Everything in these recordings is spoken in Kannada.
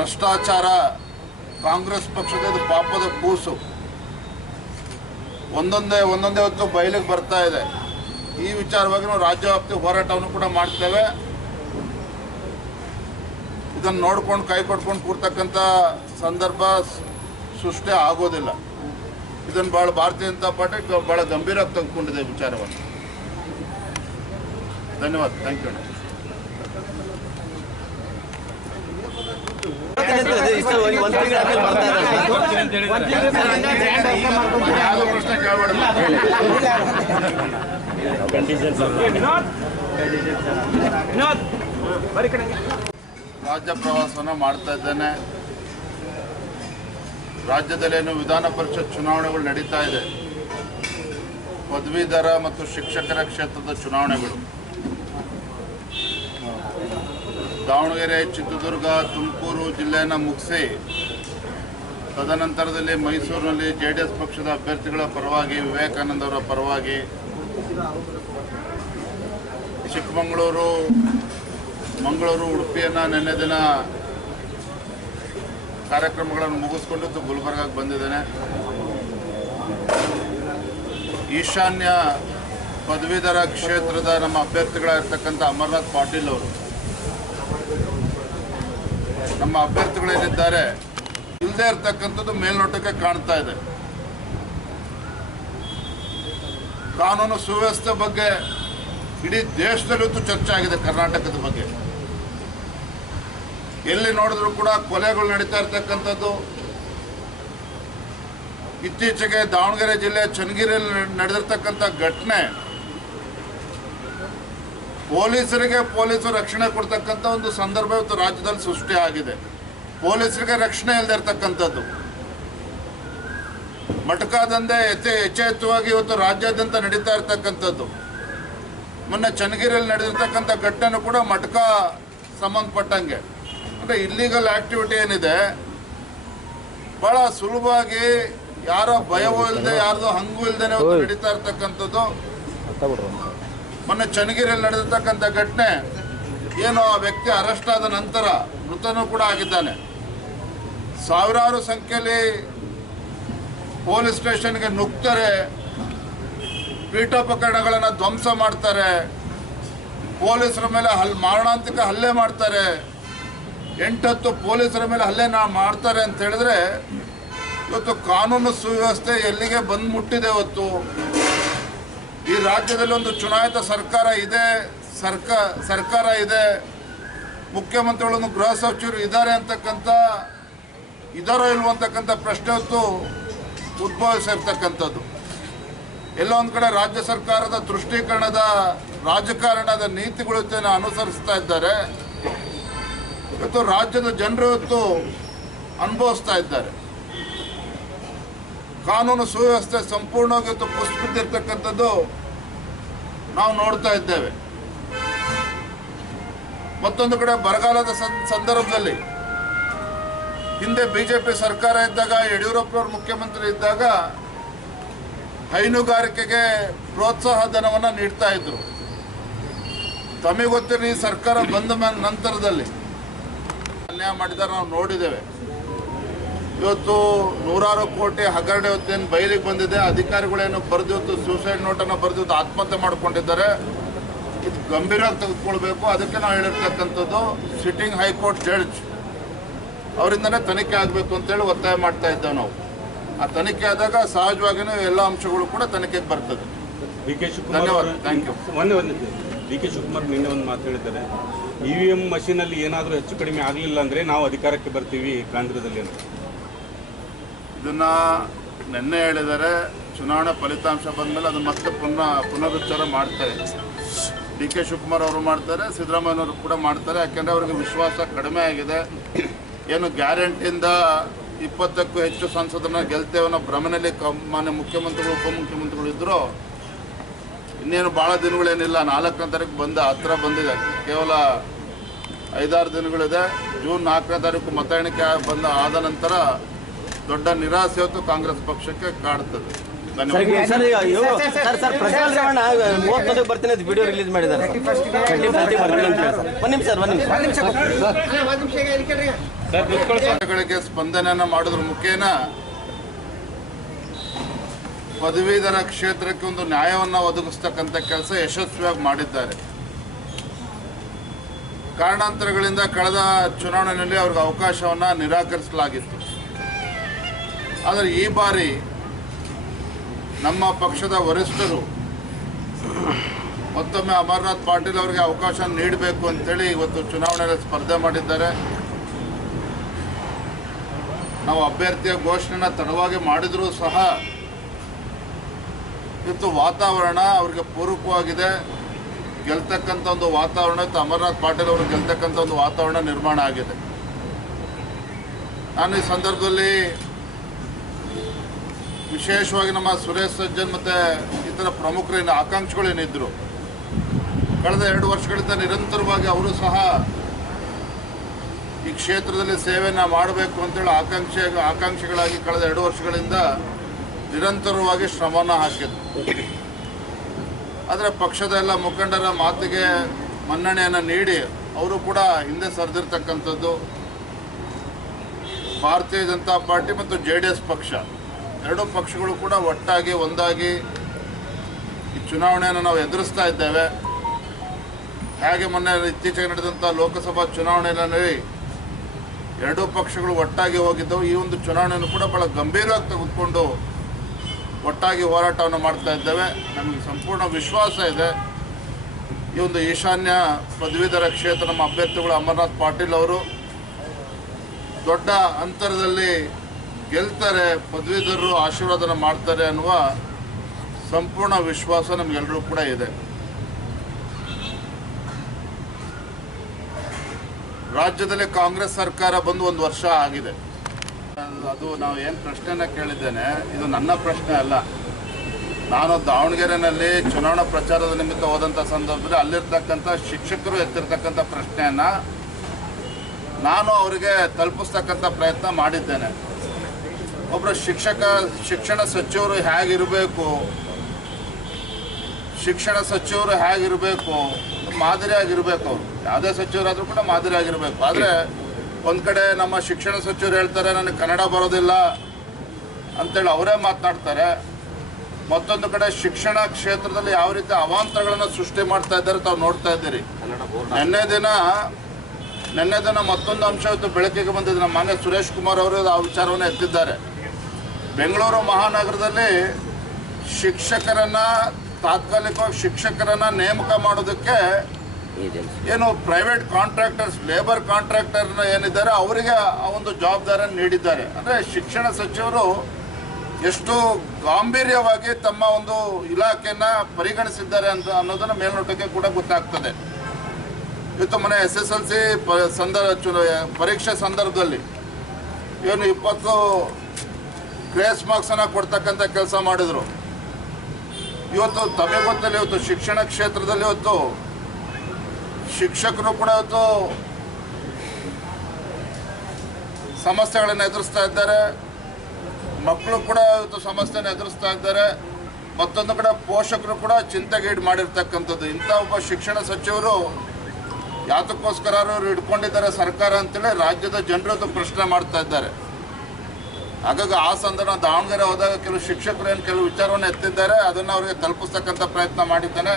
ಭ್ರಷ್ಟಾಚಾರ ಕಾಂಗ್ರೆಸ್ ಪಕ್ಷದ ಪಾಪದ ಕೂಸು ಒಂದೊಂದೇ ಹೊತ್ತು ಬಯಲಿಗೆ ಬರ್ತಾ ಇದೆ. ಈ ವಿಚಾರವಾಗಿ ನಾವು ರಾಜ್ಯವ್ಯಾಪ್ತಿ ಹೋರಾಟವನ್ನು ಕೂಡ ಮಾಡ್ತೇವೆ. ಇದನ್ನು ನೋಡ್ಕೊಂಡು ಕೈ ಕೊಟ್ಕೊಂಡು ಕೂರ್ತಕ್ಕಂಥ ಸಂದರ್ಭ ಸೃಷ್ಟಿ ಆಗೋದಿಲ್ಲ. ಇದನ್ನು ಭಾರತೀಯ ಜನತಾ ಪಾರ್ಟಿ ಭಾಳ ಗಂಭೀರವಾಗಿ ತೆಗೆದುಕೊಂಡಿದೆ ವಿಚಾರವನ್ನು. ಧನ್ಯವಾದ. Thank you. ಯಾವ ಪ್ರಶ್ನೆ ಕೇಳಬೇಡ. ರಾಜ್ಯ ಪ್ರವಾಸವನ್ನು ಮಾಡ್ತಾ ಇದ್ದೇನೆ. ರಾಜ್ಯದಲ್ಲೇನು ವಿಧಾನ ಪರಿಷತ್ ಚುನಾವಣೆಗಳು ನಡೀತಾ ಇದೆ. ಪದವೀಧರ ಮತ್ತು ಶಿಕ್ಷಕರ ಕ್ಷೇತ್ರದ ಚುನಾವಣೆಗಳು ದಾವಣಗೆರೆ, ಚಿತ್ರದುರ್ಗ, ತುಮಕೂರು ಜಿಲ್ಲೆಯನ್ನು ಮುಗಿಸಿ ತದನಂತರದಲ್ಲಿ ಮೈಸೂರಿನಲ್ಲಿ JDS ಪಕ್ಷದ ಅಭ್ಯರ್ಥಿಗಳ ಪರವಾಗಿ, ವಿವೇಕಾನಂದ ಅವರ ಪರವಾಗಿ, ಚಿಕ್ಕಮಗಳೂರು, ಮಂಗಳೂರು, ಉಡುಪಿಯನ್ನು ನಿನ್ನೆ ದಿನ ಕಾರ್ಯಕ್ರಮಗಳನ್ನು ಮುಗಿಸ್ಕೊಂಡು ಗುಲ್ಬರ್ಗಾಗೆ ಬಂದಿದ್ದೇನೆ. ಈಶಾನ್ಯ ಪದವೀಧರ ಕ್ಷೇತ್ರದ ನಮ್ಮ ಅಭ್ಯರ್ಥಿಗಳಾಗಿರ್ತಕ್ಕಂಥ ಅಮರನಾಥ್ ಪಾಟೀಲ್ ಅವರು ನಮ್ಮ ಅಭ್ಯರ್ಥಿಗಳೇನಿದ್ದಾರೆ ಇಲ್ಲದೆ ಇರತಕ್ಕಂಥದ್ದು ಮೇಲ್ನೋಟಕ್ಕೆ ಕಾಣ್ತಾ ಇದೆ. ಕಾನೂನು ಸುವ್ಯವಸ್ಥೆ ಬಗ್ಗೆ ಇಡೀ ದೇಶದಲ್ಲೂ ಚರ್ಚೆ ಆಗಿದೆ. ಕರ್ನಾಟಕದ ಬಗ್ಗೆ ಎಲ್ಲಿ ನೋಡಿದ್ರು ಕೂಡ ಕೊಲೆಗಳು ನಡೀತಾ ಇರ್ತಕ್ಕಂಥದ್ದು. ಇತ್ತೀಚೆಗೆ ದಾವಣಗೆರೆ ಜಿಲ್ಲೆ ಚನ್ನಗಿರಿಯಲ್ಲಿ ನಡೆದಿರ್ತಕ್ಕಂಥ ಘಟನೆ ಪೊಲೀಸರು ರಕ್ಷಣೆ ಕೊಡ್ತಕ್ಕಂಥ ಒಂದು ಸಂದರ್ಭ ಇವತ್ತು ರಾಜ್ಯದಲ್ಲಿ ಸೃಷ್ಟಿ ಆಗಿದೆ. ಪೊಲೀಸರಿಗೆ ರಕ್ಷಣೆ ಇಲ್ಲದೆ ಇರ್ತಕ್ಕಂಥದ್ದು. ಮಟಕಾ ದಂಧೆ ಯಥೇಚ್ಛವಾಗಿ ಇವತ್ತು ರಾಜ್ಯಾದ್ಯಂತ ನಡೀತಾ ಇರ್ತಕ್ಕಂಥದ್ದು. ಮೊನ್ನೆ ಚನ್ನಗಿರಿಯಲ್ಲಿ ನಡೆದಿರ್ತಕ್ಕಂಥ ಘಟನೆ ಕೂಡ ಮಟಕಾ ಸಂಬಂಧಪಟ್ಟಂಗೆ. ಅಂದರೆ ಇಲ್ಲೀಗಲ್ ಆಕ್ಟಿವಿಟಿ ಏನಿದೆ ಭಾಳ ಸುಲಭವಾಗಿ ಯಾರೋ ಭಯವೂ ಇಲ್ಲದೆ, ಯಾರ್ದು ಹಂಗೂ ಇಲ್ಲದೇನೆ ನಡೀತಾ ಇರ್ತಕ್ಕಂಥದ್ದು. ಮೊನ್ನೆ ಚನ್ನಗಿರಿಯಲ್ಲಿ ನಡೆದಿರ್ತಕ್ಕಂಥ ಘಟನೆ ಏನು, ಆ ವ್ಯಕ್ತಿ ಅರೆಸ್ಟ್ ಆದ ನಂತರ ಮೃತನೂ ಕೂಡ ಆಗಿದ್ದಾನೆ. ಸಾವಿರಾರು ಸಂಖ್ಯೆಯಲ್ಲಿ ಪೊಲೀಸ್ ಸ್ಟೇಷನ್ಗೆ ನುಗ್ತಾರೆ, ಪೀಠೋಪಕರಣಗಳನ್ನು ಧ್ವಂಸ ಮಾಡ್ತಾರೆ, ಪೊಲೀಸರ ಮೇಲೆ ಮಾರಣಾಂತಿಕ ಹಲ್ಲೆ ಮಾಡ್ತಾರೆ, 8-10 ಪೊಲೀಸರ ಮೇಲೆ ಹಲ್ಲೆ ಮಾಡ್ತಾರೆ ಅಂತ ಹೇಳಿದ್ರೆ ಇವತ್ತು ಕಾನೂನು ಸುವ್ಯವಸ್ಥೆ ಎಲ್ಲಿಗೆ ಬಂದು ಮುಟ್ಟಿದೆ. ಇವತ್ತು ಈ ರಾಜ್ಯದಲ್ಲಿ ಒಂದು ಚುನಾಯಿತ ಸರ್ಕಾರ ಇದೆ, ಸರ್ಕಾರ ಇದೆ, ಮುಖ್ಯಮಂತ್ರಿಗಳನ್ನು ಗೃಹ ಸಚಿವರು ಇದ್ದಾರೆ ಅಂತಕ್ಕಂಥ, ಇದಾರೋ ಇಲ್ವಂತಕ್ಕಂಥ ಪ್ರಶ್ನೆ ಹೊತ್ತು ಉದ್ಭವಿಸಿರ್ತಕ್ಕಂಥದ್ದು. ಎಲ್ಲ ಒಂದು ಕಡೆ ರಾಜ್ಯ ಸರ್ಕಾರದ ದೃಷ್ಟೀಕರಣದ ರಾಜಕಾರಣದ ನೀತಿಗಳನ್ನು ಅನುಸರಿಸ್ತಾ ಇದ್ದಾರೆ. ಇವತ್ತು ರಾಜ್ಯದ ಜನರು ಇವತ್ತು ಅನುಭವಿಸ್ತಾ ಇದ್ದಾರೆ. ಕಾನೂನು ಸುವ್ಯವಸ್ಥೆ ಸಂಪೂರ್ಣವಾಗಿ ಇವತ್ತು ಕುಸಿದಿರ್ತಕ್ಕಂಥದ್ದು ನಾವು ನೋಡ್ತಾ ಇದ್ದೇವೆ. ಮತ್ತೊಂದು ಕಡೆ ಬರಗಾಲದ ಸಂದರ್ಭದಲ್ಲಿ ಹಿಂದೆ ಬಿಜೆಪಿ ಸರ್ಕಾರ ಇದ್ದಾಗ, ಯಡಿಯೂರಪ್ಪನವರು ಮುಖ್ಯಮಂತ್ರಿ ಇದ್ದಾಗ ಹೈನುಗಾರಿಕೆಗೆ ಪ್ರೋತ್ಸಾಹ ಧನವನ್ನು ನೀಡ್ತಾ ಇದ್ರು. ತಮಗೆ ಗೊತ್ತಿರೋ ಈ ಸರ್ಕಾರ ಬಂದ ನಂತರದಲ್ಲಿ ಅನ್ಯಾಯ ಮಾಡಿದ್ದಾರೆ, ನಾವು ನೋಡಿದ್ದೇವೆ. ಇವತ್ತು ನೂರಾರು ಕೋಟಿ ಹಗರಣ ಇವತ್ತೇನು ಬಯಲಿಗೆ ಬಂದಿದೆ. ಅಧಿಕಾರಿಗಳೇನು ಬರೆದು ಇವತ್ತು ಸೂಸೈಡ್ ನೋಟನ್ನು ಬರೆದು ಆತ್ಮಹತ್ಯೆ ಮಾಡಿಕೊಂಡಿದ್ದಾರೆ. ಇದು ಗಂಭೀರವಾಗಿ ತೆಗೆದುಕೊಳ್ಬೇಕು. ಅದಕ್ಕೆ ನಾವು ಹೇಳಿರ್ತಕ್ಕಂಥದ್ದು ಸಿಟ್ಟಿಂಗ್ ಹೈಕೋರ್ಟ್ ಜಡ್ಜ್ ಅವರಿಂದನೇ ತನಿಖೆ ಆಗಬೇಕು ಅಂತೇಳಿ ಒತ್ತಾಯ ಮಾಡ್ತಾ ಇದ್ದೇವೆ ನಾವು. ಆ ತನಿಖೆ ಆದಾಗ ಸಹಜವಾಗಿಯೂ ಎಲ್ಲ ಅಂಶಗಳು ಕೂಡ ತನಿಖೆಗೆ ಬರ್ತದೆ. ಧನ್ಯವಾದ. Thank you. DK ಶಿವಕುಮಾರ್ ನಿನ್ನೆ ಒಂದು ಮಾತು ಹೇಳಿದ್ದಾರೆ, EVM ಮಷೀನಲ್ಲಿ ಏನಾದರೂ ಹೆಚ್ಚು ಕಡಿಮೆ ಆಗಲಿಲ್ಲ ಅಂದರೆ ನಾವು ಅಧಿಕಾರಕ್ಕೆ ಬರ್ತೀವಿ ಕೇಂದ್ರದಲ್ಲಿ ಅಂತ. ಇದನ್ನು ನಿನ್ನೆ ಹೇಳಿದ್ದಾರೆ. ಚುನಾವಣಾ ಫಲಿತಾಂಶ ಬಂದಮೇಲೆ ಅದನ್ನು ಮತ್ತೆ ಪುನರುಚ್ಚಾರ ಮಾಡ್ತಾರೆ. DK ಶಿವಕುಮಾರ್ ಅವರು ಮಾಡ್ತಾರೆ, ಸಿದ್ದರಾಮಯ್ಯನವರು ಕೂಡ ಮಾಡ್ತಾರೆ. ಯಾಕೆಂದರೆ ಅವರಿಗೆ ವಿಶ್ವಾಸ ಕಡಿಮೆ ಆಗಿದೆ. ಏನು ಗ್ಯಾರಂಟಿಯಿಂದ 20ಕ್ಕೂ ಹೆಚ್ಚು ಸಂಸದರನ್ನ ಗೆಲ್ತೇವೆ ಅನ್ನೋ ಭ್ರಮೆಯಲ್ಲಿ ಮಾನ್ಯ ಮುಖ್ಯಮಂತ್ರಿಗಳು, ಉಪಮುಖ್ಯಮಂತ್ರಿಗಳು ಇದ್ದರು. ಇನ್ನೇನು ಭಾಳ ದಿನಗಳೇನಿಲ್ಲ, 4ನೇ ತಾರೀಕು ಹತ್ತಿರ ಬಂದಿದೆ. ಕೇವಲ 5-6 ದಿನಗಳಿದೆ. ಜೂನ್ 4ನೇ ತಾರೀಕು ಮತ ಎಣಿಕೆ ಆದ ನಂತರ ದೊಡ್ಡ ನಿರಾಸೆ ಹೊತ್ತು ಕಾಂಗ್ರೆಸ್ ಪಕ್ಷಕ್ಕೆ ಕಾಡ್ತದೆ. ಧನ್ಯವಾದ. ಸರ್ ಪ್ರಜ್ವಲ್ ರೇವಣ್ಣ 31ಕ್ಕೆ ಬರ್ತೀನಿ ಅಂತ ವಿಡಿಯೋ ರಿಲೀಸ್ ಮಾಡಿದ್ದಾರೆ. 31ಕ್ಕೆ ಬರ್ತೀನಿ ಅಂತ ಹೇಳಿ ಸರ್. ಒಂದ್ ನಿಮಿಷ ಗಳಿಗೆ ಸ್ಪಂದನೆಯನ್ನ ಮಾಡೋದ್ರ ಮುಖೇನ ಪದವೀಧರ ಕ್ಷೇತ್ರಕ್ಕೆ ಒಂದು ನ್ಯಾಯವನ್ನು ಒದಗಿಸ್ತಕ್ಕಂಥ ಕೆಲಸ ಯಶಸ್ವಿಯಾಗಿ ಮಾಡಿದ್ದಾರೆ. ಕಾರಣಾಂತರಗಳಿಂದ ಕಳೆದ ಚುನಾವಣೆಯಲ್ಲಿ ಅವ್ರಿಗೆ ಅವಕಾಶವನ್ನು ನಿರಾಕರಿಸಲಾಗಿತ್ತು. ಆದರೆ ಈ ಬಾರಿ ನಮ್ಮ ಪಕ್ಷದ ವರಿಷ್ಠರು ಮತ್ತೊಮ್ಮೆ ಅಮರನಾಥ್ ಪಾಟೀಲ್ ಅವರಿಗೆ ಅವಕಾಶ ನೀಡಬೇಕು ಅಂತೇಳಿ ಇವತ್ತು ಚುನಾವಣೆಯಲ್ಲಿ ಸ್ಪರ್ಧೆ ಮಾಡಿದ್ದಾರೆ. ನಾವು ಅಭ್ಯರ್ಥಿಯ ಘೋಷಣೆನ ತಡವಾಗಿ ಮಾಡಿದರೂ ಸಹ ಇವತ್ತು ವಾತಾವರಣ ಅವರಿಗೆ ಪೂರಕವಾಗಿದೆ. ಗೆಲ್ತಕ್ಕಂಥ ಒಂದು ವಾತಾವರಣ, ಅಮರನಾಥ್ ಪಾಟೀಲ್ ಅವರು ಗೆಲ್ತಕ್ಕಂಥ ಒಂದು ವಾತಾವರಣ ನಿರ್ಮಾಣ ಆಗಿದೆ. ನಾನು ಈ ಸಂದರ್ಭದಲ್ಲಿ ವಿಶೇಷವಾಗಿ ನಮ್ಮ ಸುರೇಶ್ ಸಜ್ಜನ್ ಮತ್ತು ಇತರ ಪ್ರಮುಖರೇನು ಆಕಾಂಕ್ಷಿಗಳೇನಿದ್ದರು, ಕಳೆದ 2 ವರ್ಷಗಳಿಂದ ನಿರಂತರವಾಗಿ ಅವರು ಸಹ ಈ ಕ್ಷೇತ್ರದಲ್ಲಿ ಸೇವೆಯನ್ನು ಮಾಡಬೇಕು ಅಂತೇಳಿ ಆಕಾಂಕ್ಷಿಗಳಾಗಿ ಕಳೆದ 2 ವರ್ಷಗಳಿಂದ ನಿರಂತರವಾಗಿ ಶ್ರಮವನ್ನು ಹಾಕಿದ್ರು. ಆದರೆ ಪಕ್ಷದ ಎಲ್ಲ ಮುಖಂಡರ ಮಾತಿಗೆ ಮನ್ನಣೆಯನ್ನು ನೀಡಿ ಅವರು ಕೂಡ ಹಿಂದೆ ಸರಿದಿರ್ತಕ್ಕಂಥದ್ದು. ಭಾರತೀಯ ಜನತಾ ಪಾರ್ಟಿ ಮತ್ತು JDS ಪಕ್ಷ 2 ಪಕ್ಷಗಳು ಕೂಡ ಒಟ್ಟಾಗಿ ಒಂದಾಗಿ ಈ ಚುನಾವಣೆಯನ್ನು ನಾವು ಎದುರಿಸ್ತಾ ಇದ್ದೇವೆ. ಹಾಗೆ ಮೊನ್ನೆ ಇತ್ತೀಚೆಗೆ ನಡೆದಂಥ ಲೋಕಸಭಾ ಚುನಾವಣೆಯಲ್ಲಿ 2 ಪಕ್ಷಗಳು ಒಟ್ಟಾಗಿ ಹೋಗಿದ್ದವು. ಈ ಒಂದು ಚುನಾವಣೆಯನ್ನು ಕೂಡ ಬಹಳ ಗಂಭೀರವಾಗಿ ತೆಗೆದುಕೊಂಡು ಒಟ್ಟಾಗಿ ಹೋರಾಟವನ್ನು ಮಾಡ್ತಾ ಇದ್ದೇವೆ. ನಮಗೆ ಸಂಪೂರ್ಣ ವಿಶ್ವಾಸ ಇದೆ ಈ ಒಂದು ಈಶಾನ್ಯ ಪದವೀಧರ ಕ್ಷೇತ್ರ ನಮ್ಮ ಅಭ್ಯರ್ಥಿಗಳು ಅಮರನಾಥ್ ಪಾಟೀಲ್ ಅವರು ದೊಡ್ಡ ಅಂತರದಲ್ಲಿ ಗೆಲ್ತಾರೆ, ಪದವೀಧರರು ಆಶೀರ್ವಾದನ ಮಾಡ್ತಾರೆ ಅನ್ನುವ ಸಂಪೂರ್ಣ ವಿಶ್ವಾಸ ನಮಗೆಲ್ಲರೂ ಕೂಡ ಇದೆ. ರಾಜ್ಯದಲ್ಲಿ ಕಾಂಗ್ರೆಸ್ ಸರ್ಕಾರ ಬಂದು 1 ವರ್ಷ ಆಗಿದೆ. ಅದು ನಾವು ಏನು ಪ್ರಶ್ನೆನ ಕೇಳಿದ್ದೇನೆ, ಇದು ನನ್ನ ಪ್ರಶ್ನೆ ಅಲ್ಲ. ನಾನು ದಾವಣಗೆರೆಯಲ್ಲಿ ಚುನಾವಣಾ ಪ್ರಚಾರದ ನಿಮಿತ್ತ ಹೋದಂಥ ಸಂದರ್ಭದಲ್ಲಿ ಅಲ್ಲಿರ್ತಕ್ಕಂಥ ಶಿಕ್ಷಕರು ಎತ್ತಿರ್ತಕ್ಕಂಥ ಪ್ರಶ್ನೆಯನ್ನು ನಾನು ಅವರಿಗೆ ತಲುಪಿಸ್ತಕ್ಕಂಥ ಪ್ರಯತ್ನ ಮಾಡಿದ್ದೇನೆ. ಒಬ್ಬರು ಶಿಕ್ಷಣ ಸಚಿವರು ಹೇಗಿರಬೇಕು, ಮಾದರಿಯಾಗಿರಬೇಕು. ಅವರು ಯಾವುದೇ ಸಚಿವರಾದರೂ ಕೂಡ ಮಾದರಿಯಾಗಿರಬೇಕು. ಆದರೆ ಒಂದು ಕಡೆ ನಮ್ಮ ಶಿಕ್ಷಣ ಸಚಿವರು ಹೇಳ್ತಾರೆ ನನಗೆ ಕನ್ನಡ ಬರೋದಿಲ್ಲ ಅಂತೇಳಿ ಅವರೇ ಮಾತನಾಡ್ತಾರೆ. ಮತ್ತೊಂದು ಕಡೆ ಶಿಕ್ಷಣ ಕ್ಷೇತ್ರದಲ್ಲಿ ಯಾವ ರೀತಿ ಅವಾಂತರಗಳನ್ನು ಸೃಷ್ಟಿ ಮಾಡ್ತಾ ಇದ್ದಾರೆ ತಾವು ನೋಡ್ತಾ ಇದ್ದೀರಿ. ನಿನ್ನೆ ದಿನ ಮತ್ತೊಂದು ಅಂಶ ಇವತ್ತು ಬೆಳಕಿಗೆ ಬಂದಿದೆ. ನಮ್ಮ ಮಾನ್ಯ ಸುರೇಶ್ ಕುಮಾರ್ ಅವರು ಆ ವಿಚಾರವನ್ನು ಎತ್ತಿದ್ದಾರೆ. ಬೆಂಗಳೂರು ಮಹಾನಗರದಲ್ಲಿ ತಾತ್ಕಾಲಿಕವಾಗಿ ಶಿಕ್ಷಕರನ್ನು ನೇಮಕ ಮಾಡೋದಕ್ಕೆ ಏನು ಪ್ರೈವೇಟ್ ಕಾಂಟ್ರಾಕ್ಟರ್ಸ್, ಲೇಬರ್ ಕಾಂಟ್ರಾಕ್ಟರ್ನ ಏನಿದ್ದಾರೆ ಅವರಿಗೆ ಆ ಒಂದು ಜವಾಬ್ದಾರಿಯನ್ನು ನೀಡಿದ್ದಾರೆ. ಅಂದರೆ ಶಿಕ್ಷಣ ಸಚಿವರು ಎಷ್ಟು ಗಾಂಭೀರ್ಯವಾಗಿ ತಮ್ಮ ಒಂದು ಇಲಾಖೆಯನ್ನು ಪರಿಗಣಿಸಿದ್ದಾರೆ ಅನ್ನೋದನ್ನು ಮೇಲ್ನೋಟಕ್ಕೆ ಕೂಡ ಗೊತ್ತಾಗ್ತದೆ. ಇವತ್ತು ಮನೆ SSLC ಪರೀಕ್ಷೆ ಸಂದರ್ಭದಲ್ಲಿ ಏನು 20 ಗ್ರೇಸ್ ಮಾರ್ಕ್ಸನ್ನು ಕೊಡ್ತಕ್ಕಂಥ ಕೆಲಸ ಮಾಡಿದರು. ಇವತ್ತು ತಮಗೆ ಗೊತ್ತಲ್ಲಿ ಇವತ್ತು ಶಿಕ್ಷಣ ಕ್ಷೇತ್ರದಲ್ಲಿ ಇವತ್ತು ಶಿಕ್ಷಕರು ಕೂಡ ಇವತ್ತು ಸಮಸ್ಯೆಗಳನ್ನು ಎದುರಿಸ್ತಾ ಇದ್ದಾರೆ, ಮಕ್ಕಳು ಕೂಡ ಇವತ್ತು ಸಮಸ್ಯೆಯನ್ನು ಎದುರಿಸ್ತಾ ಇದ್ದಾರೆ. ಮತ್ತೊಂದು ಕಡೆ ಪೋಷಕರು ಕೂಡ ಚಿಂತೆಗೀಡು ಮಾಡಿರ್ತಕ್ಕಂಥದ್ದು. ಇಂಥ ಒಬ್ಬ ಶಿಕ್ಷಣ ಸಚಿವರು ಯಾತಕ್ಕೋಸ್ಕರ ಅವರು ಹಿಡ್ಕೊಂಡಿದ್ದಾರೆ ಸರ್ಕಾರ ಅಂತೇಳಿ ರಾಜ್ಯದ ಜನರು ಪ್ರಶ್ನೆ ಮಾಡ್ತಾ ಇದ್ದಾರೆ. ಹಾಗಾಗಿ ಆ ಸಂದರ್ಭ ದಾವಣಗೆರೆ ಹೋದಾಗ ಕೆಲವು ಶಿಕ್ಷಕರು ಏನು ಕೆಲವು ವಿಚಾರವನ್ನು ಎತ್ತಿದ್ದಾರೆ, ಅದನ್ನು ಅವರಿಗೆ ತಲುಪಿಸ್ತಕ್ಕಂಥ ಪ್ರಯತ್ನ ಮಾಡಿದ್ದೇನೆ.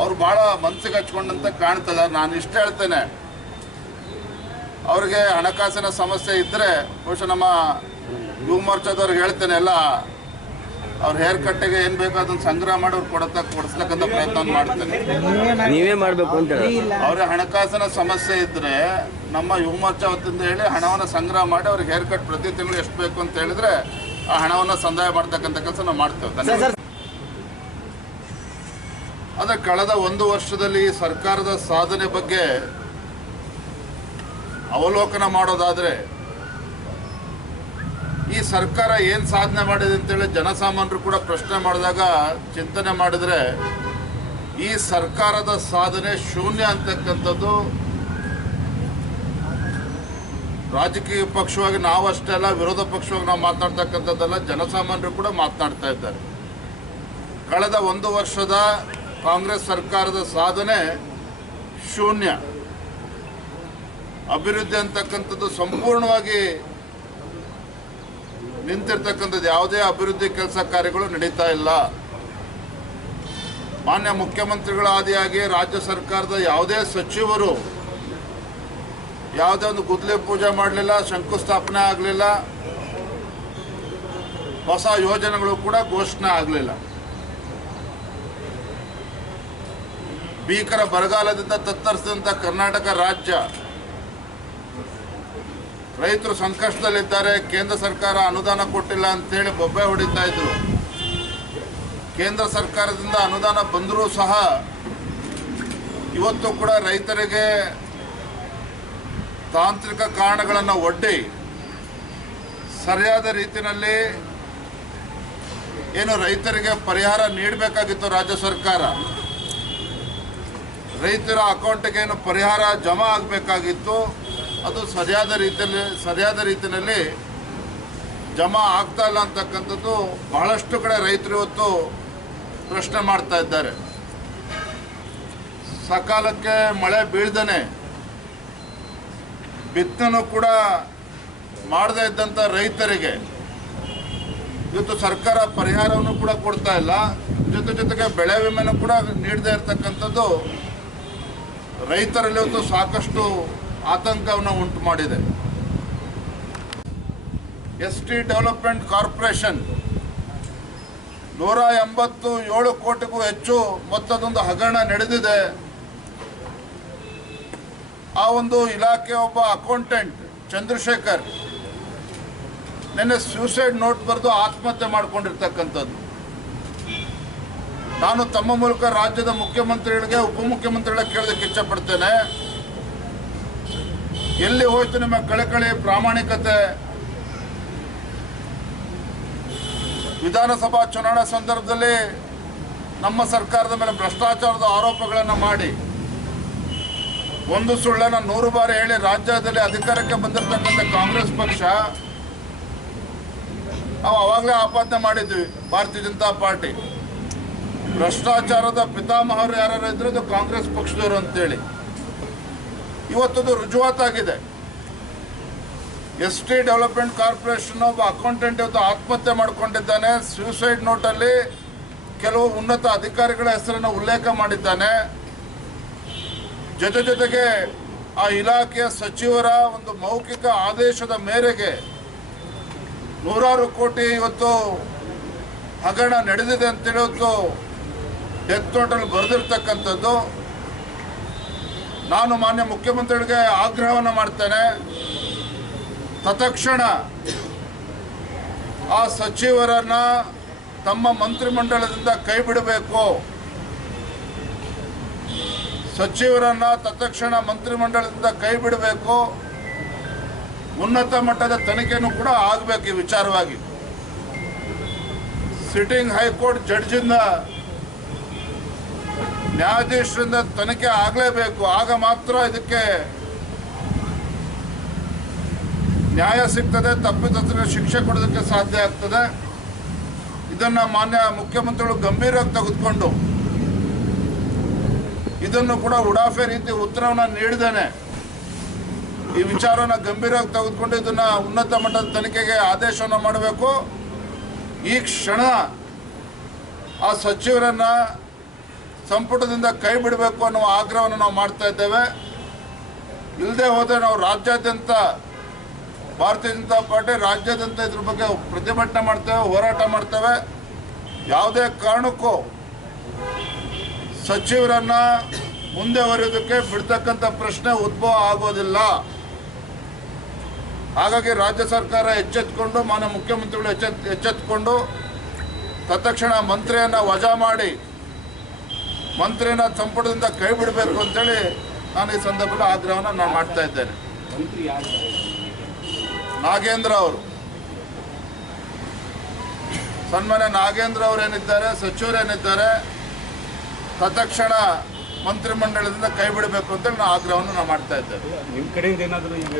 ಅವರು ಭಾಳ ಮನಸ್ಸಿಗೆ ಹಚ್ಕೊಂಡಂತ ಕಾಣ್ತದೆ. ನಾನು ಇಷ್ಟ ಹೇಳ್ತೇನೆ, ಅವ್ರಿಗೆ ಹಣಕಾಸಿನ ಸಮಸ್ಯೆ ಇದ್ದರೆ ಬಹುಶಃ ನಮ್ಮ ಯುವ ಮೋರ್ಚಾದವ್ರಿಗೆ ಹೇಳ್ತೇನೆ, ಎಲ್ಲ ಅವ್ರ ಹೇರ್ ಕಟ್ಟಿಗೆ ಏನು ಬೇಕೋ ಅದನ್ನು ಸಂಗ್ರಹ ಮಾಡಿ ಅವ್ರು ಕೊಡಿಸ್ತಕ್ಕಂಥ ಪ್ರಯತ್ನ ಮಾಡ್ತೇನೆ. ನೀವೇ ಮಾಡಬೇಕು ಅಂತ ಅವ್ರಿಗೆ ಹಣಕಾಸಿನ ಸಮಸ್ಯೆ ಇದ್ದರೆ ನಮ್ಮ ಯುವ ಮೋರ್ಚಾ ವತಿಯಿಂದ ಹೇಳಿ ಹಣವನ್ನು ಸಂಗ್ರಹ ಮಾಡಿ ಅವ್ರಿಗೆ ಹೇರ್ ಕಟ್ ಪ್ರತಿ ತಿಂಗಳು ಎಷ್ಟು ಬೇಕು ಅಂತ ಹೇಳಿದ್ರೆ ಆ ಹಣವನ್ನು ಸಂದಾಯ ಮಾಡ್ತಕ್ಕಂಥ ಕೆಲಸ ನಾವು ಮಾಡ್ತೇವೆ. ಆದರೆ ಕಳೆದ 1 ವರ್ಷದಲ್ಲಿ ಸರ್ಕಾರದ ಸಾಧನೆ ಬಗ್ಗೆ ಅವಲೋಕನ ಮಾಡೋದಾದರೆ ಈ ಸರ್ಕಾರ ಏನು ಸಾಧನೆ ಮಾಡಿದೆ ಅಂತೇಳಿ ಜನಸಾಮಾನ್ಯರು ಕೂಡ ಪ್ರಶ್ನೆ ಮಾಡಿದಾಗ ಚಿಂತನೆ ಮಾಡಿದರೆ ಈ ಸರ್ಕಾರದ ಸಾಧನೆ ಶೂನ್ಯ ಅಂತಕ್ಕಂಥದ್ದು ರಾಜಕೀಯ ಪಕ್ಷವಾಗಿ ನಾವು ಅಷ್ಟೇ ಅಲ್ಲ, ವಿರೋಧ ಪಕ್ಷವಾಗಿ ನಾವು ಮಾತನಾಡ್ತಕ್ಕಂಥದ್ದಲ್ಲ, ಜನಸಾಮಾನ್ಯರು ಕೂಡ ಮಾತನಾಡ್ತಾ ಇದ್ದಾರೆ. ಕಳೆದ 1 ವರ್ಷದ ಕಾಂಗ್ರೆಸ್ ಸರ್ಕಾರದ ಸಾಧನೆ ಶೂನ್ಯ. ಅಭಿವೃದ್ಧಿ ಅಂತಕ್ಕಂಥದ್ದು ಸಂಪೂರ್ಣವಾಗಿ ನಿಂತಿರ್ತಕ್ಕಂಥದ್ದು. ಯಾವುದೇ ಅಭಿವೃದ್ಧಿ ಕೆಲಸ ಕಾರ್ಯಗಳು ನಡೀತಾ ಇಲ್ಲ. ಮಾನ್ಯ ಮುಖ್ಯಮಂತ್ರಿಗಳ ಆದಿಯಾಗಿ ರಾಜ್ಯ ಸರ್ಕಾರದ ಯಾವುದೇ ಸಚಿವರು ಯಾವುದೇ ಒಂದು ಗುದ್ದಲಿ ಪೂಜೆ ಮಾಡಲಿಲ್ಲ, ಶಂಕುಸ್ಥಾಪನೆ ಆಗಲಿಲ್ಲ, ಹೊಸ ಯೋಜನೆಗಳು ಕೂಡ ಘೋಷಣೆ ಆಗಲಿಲ್ಲ. ಭೀಕರ ಬರಗಾಲದಿಂದ ತತ್ತರಿಸಿದಂಥ ಕರ್ನಾಟಕ ರಾಜ್ಯ, ರೈತರು ಸಂಕಷ್ಟದಲ್ಲಿದ್ದಾರೆ. ಕೇಂದ್ರ ಸರ್ಕಾರ ಅನುದಾನ ಕೊಟ್ಟಿಲ್ಲ ಅಂತೇಳಿ ಬೊಬ್ಬೆ ಹೊಡಿತಾ ಇದ್ರು. ಕೇಂದ್ರ ಸರ್ಕಾರದಿಂದ ಅನುದಾನ ಬಂದರೂ ಸಹ ಇವತ್ತು ಕೂಡ ರೈತರಿಗೆ ತಾಂತ್ರಿಕ ಕಾರಣಗಳನ್ನು ಒಡ್ಡಿ ಸರಿಯಾದ ರೀತಿಯಲ್ಲಿ ಏನು ರೈತರಿಗೆ ಪರಿಹಾರ ನೀಡಬೇಕಾಗಿತ್ತು ರಾಜ್ಯ ಸರ್ಕಾರ, ರೈತರ ಅಕೌಂಟಿಗೆ ಏನು ಪರಿಹಾರ ಜಮಾ ಆಗಬೇಕಾಗಿತ್ತು ಅದು ಸರಿಯಾದ ರೀತಿಯಲ್ಲಿ ಜಮಾ ಆಗ್ತಾ ಇಲ್ಲ ಅಂತಕ್ಕಂಥದ್ದು ಬಹಳಷ್ಟು ಕಡೆ ರೈತರು ಇವತ್ತು ಪ್ರಶ್ನೆ ಮಾಡ್ತಾ ಇದ್ದಾರೆ. ಸಕಾಲಕ್ಕೆ ಮಳೆ ಬೀಳ್ದೇನೆ ಬಿತ್ತನೆ ಕೂಡ ಮಾಡದೇ ಇದ್ದಂಥ ರೈತರಿಗೆ ಇವತ್ತು ಸರ್ಕಾರ ಪರಿಹಾರವನ್ನು ಕೂಡ ಕೊಡ್ತಾ ಇಲ್ಲ. ಜೊತೆಗೆ ಬೆಳೆ ವಿಮೆನೂ ಕೂಡ ನೀಡದೇ ಇರತಕ್ಕಂಥದ್ದು ರೈತರಲ್ಲಿ ಇವತ್ತು ಸಾಕಷ್ಟು ಆತಂಕವನ್ನು ಉಂಟು ಮಾಡಿದೆ. ST ಡೆವಲಪ್ಮೆಂಟ್ ಕಾರ್ಪೊರೇಷನ್ 187 ಕೋಟಿಗೂ ಹೆಚ್ಚು ಮೊತ್ತದೊಂದು ಹಗರಣ ನಡೆದಿದೆ. ಆ ಒಂದು ಇಲಾಖೆ ಒಬ್ಬ ಅಕೌಂಟೆಂಟ್ ಚಂದ್ರಶೇಖರ್ ನಿನ್ನೆ ಸೂಸೈಡ್ ನೋಟ್ ಬರೆದು ಆತ್ಮಹತ್ಯೆ ಮಾಡಿಕೊಂಡಿರ್ತಕ್ಕಂಥದ್ದು. ನಾನು ತಮ್ಮ ಮೂಲಕ ರಾಜ್ಯದ ಮುಖ್ಯಮಂತ್ರಿಗಳಿಗೆ ಉಪಮುಖ್ಯಮಂತ್ರಿಗಳಿಗೆ ಕೇಳೋದಕ್ಕೆ ಇಚ್ಛಪಡ್ತೇನೆ, ಎಲ್ಲಿ ಹೋಯ್ತು ನಿಮ್ಮ ಕಳಕಳಿ ಪ್ರಾಮಾಣಿಕತೆ? ವಿಧಾನಸಭಾ ಚುನಾವಣಾ ಸಂದರ್ಭದಲ್ಲಿ ನಮ್ಮ ಸರ್ಕಾರದ ಮೇಲೆ ಭ್ರಷ್ಟಾಚಾರದ ಆರೋಪಗಳನ್ನು ಮಾಡಿ ಒಂದು ಸುಳ್ಳನ್ನು 100 ಬಾರಿ ಹೇಳಿ ರಾಜ್ಯದಲ್ಲಿ ಅಧಿಕಾರಕ್ಕೆ ಬಂದಿರತಕ್ಕಂಥ ಕಾಂಗ್ರೆಸ್ ಪಕ್ಷ, ನಾವು ಅವಾಗಲೇ ಆಪಾದನೆ ಮಾಡಿದ್ವಿ. ಭಾರತೀಯ ಜನತಾ ಪಾರ್ಟಿ ಭ್ರಷ್ಟಾಚಾರದ ಪಿತಾಮಹರು ಯಾರು ಇದ್ರೆ ಅದು ಕಾಂಗ್ರೆಸ್ ಪಕ್ಷದವರು ಅಂತೇಳಿ ಇವತ್ತದು ರುಜುವಾತಾಗಿದೆ. ST ಡೆವಲಪ್ಮೆಂಟ್ ಕಾರ್ಪೊರೇಷನ್ ಒಬ್ಬ ಅಕೌಂಟೆಂಟ್ ಇವತ್ತು ಆತ್ಮಹತ್ಯೆ ಮಾಡಿಕೊಂಡಿದ್ದಾನೆ. ಸೂಸೈಡ್ ನೋಟಲ್ಲಿ ಕೆಲವು ಉನ್ನತ ಅಧಿಕಾರಿಗಳ ಹೆಸರನ್ನು ಉಲ್ಲೇಖ ಮಾಡಿದ್ದಾನೆ. ಜೊತೆಗೆ ಆ ಇಲಾಖೆಯ ಸಚಿವರ ಒಂದು ಮೌಖಿಕ ಆದೇಶದ ಮೇರೆಗೆ 100 ಕೋಟಿ ಇವತ್ತು ಹಗರಣ ನಡೆದಿದೆ ಅಂತೇಳಿ ಇವತ್ತು ಡೆತ್ ನೋಟಲ್ಲಿ ಬರೆದಿರ್ತಕ್ಕಂಥದ್ದು. ನಾನು ಮಾನ್ಯ ಮುಖ್ಯಮಂತ್ರಿಗಳಿಗೆ ಆಗ್ರಹವನ್ನು ಮಾಡ್ತೇನೆ, ತತ್ಕ್ಷಣ ಆ ಸಚಿವರನ್ನ ತಮ್ಮ ಮಂತ್ರಿಮಂಡಲದಿಂದ ಕೈ ಬಿಡಬೇಕು. ಸಚಿವರನ್ನ ತತ್ಕ್ಷಣ ಮಂತ್ರಿಮಂಡಲದಿಂದ ಕೈ ಬಿಡಬೇಕು. ಉನ್ನತ ಮಟ್ಟದ ತನಿಖೆನೂ ಕೂಡ ಆಗಬೇಕು ಈ ವಿಚಾರವಾಗಿ. ಸಿಟ್ಟಿಂಗ್ ಹೈಕೋರ್ಟ್ ಜಡ್ಜಿಂದ, ನ್ಯಾಯಾಧೀಶರಿಂದ ತನಿಖೆ ಆಗಲೇಬೇಕು. ಆಗ ಮಾತ್ರ ಇದಕ್ಕೆ ನ್ಯಾಯ ಸಿಗ್ತದೆ, ತಪ್ಪಿತಸ್ಥರಿಗೆ ಶಿಕ್ಷೆ ಕೊಡೋದಕ್ಕೆ ಸಾಧ್ಯ ಆಗ್ತದೆ. ಇದನ್ನು ಮಾನ್ಯ ಮುಖ್ಯಮಂತ್ರಿಗಳು ಗಂಭೀರವಾಗಿ ತೆಗೆದುಕೊಂಡು ಇದನ್ನು ಕೂಡ ಉಡಾಫೆ ರೀತಿ ಉತ್ತರವನ್ನು ನೀಡಿದ್ದೇನೆ. ಈ ವಿಚಾರವನ್ನು ಗಂಭೀರವಾಗಿ ತೆಗೆದುಕೊಂಡು ಇದನ್ನು ಉನ್ನತ ಮಟ್ಟದ ತನಿಖೆಗೆ ಆದೇಶವನ್ನು ಮಾಡಬೇಕು. ಈ ಕ್ಷಣ ಆ ಸಚಿವರನ್ನ ಸಂಪುಟದಿಂದ ಕೈ ಬಿಡಬೇಕು ಅನ್ನುವ ಆಗ್ರಹವನ್ನು ನಾವು ಮಾಡ್ತಾ ಇದ್ದೇವೆ. ಇಲ್ಲದೆ ಹೋದರೆ ನಾವು ರಾಜ್ಯಾದ್ಯಂತ ಭಾರತೀಯ ಜನತಾ ಪಾರ್ಟಿ ರಾಜ್ಯಾದ್ಯಂತ ಇದ್ರ ಬಗ್ಗೆ ಪ್ರತಿಭಟನೆ ಮಾಡ್ತೇವೆ, ಹೋರಾಟ ಮಾಡ್ತೇವೆ. ಯಾವುದೇ ಕಾರಣಕ್ಕೂ ಸಚಿವರನ್ನ ಮುಂದೆ ಬರೆಯೋದಕ್ಕೆ ಬಿಡ್ತಕ್ಕಂಥ ಪ್ರಶ್ನೆ ಉದ್ಭವ ಆಗೋದಿಲ್ಲ. ಹಾಗಾಗಿ ರಾಜ್ಯ ಸರ್ಕಾರ ಎಚ್ಚೆತ್ತುಕೊಂಡು, ಮಾನ್ಯ ಮುಖ್ಯಮಂತ್ರಿಗಳು ಎಚ್ಚೆತ್ತುಕೊಂಡು ತತ್ಕ್ಷಣ ಮಂತ್ರಿಯನ್ನು ವಜಾ ಮಾಡಿ ಮಂತ್ರಿನ ಸಂಪುಟದಿಂದ ಕೈ ಬಿಡಬೇಕು ಅಂತೇಳಿ ನಾನು ಈ ಸಂದರ್ಭದಲ್ಲಿ ಆಗ್ರಹವನ್ನು ನಾನು ಮಾಡ್ತಾ ಇದ್ದೇನೆ. ನಾಗೇಂದ್ರ ಅವರು, ಸನ್ಮಾನ್ಯ ನಾಗೇಂದ್ರ ಅವರೇನಿದ್ದಾರೆ, ಸಚಿವರೇನಿದ್ದಾರೆ, ತತ್ಕ್ಷಣ ಮಂತ್ರಿಮಂಡಲದಿಂದ ಕೈ ಬಿಡಬೇಕು ಅಂತೇಳಿ ನಾನು ಆಗ್ರಹವನ್ನು ನಾನು ಮಾಡ್ತಾ ಇದ್ದೇನೆ. ನಿಮ್ಮ ಕಡೆಯಿಂದ ಏನಾದರೂ ಈಗ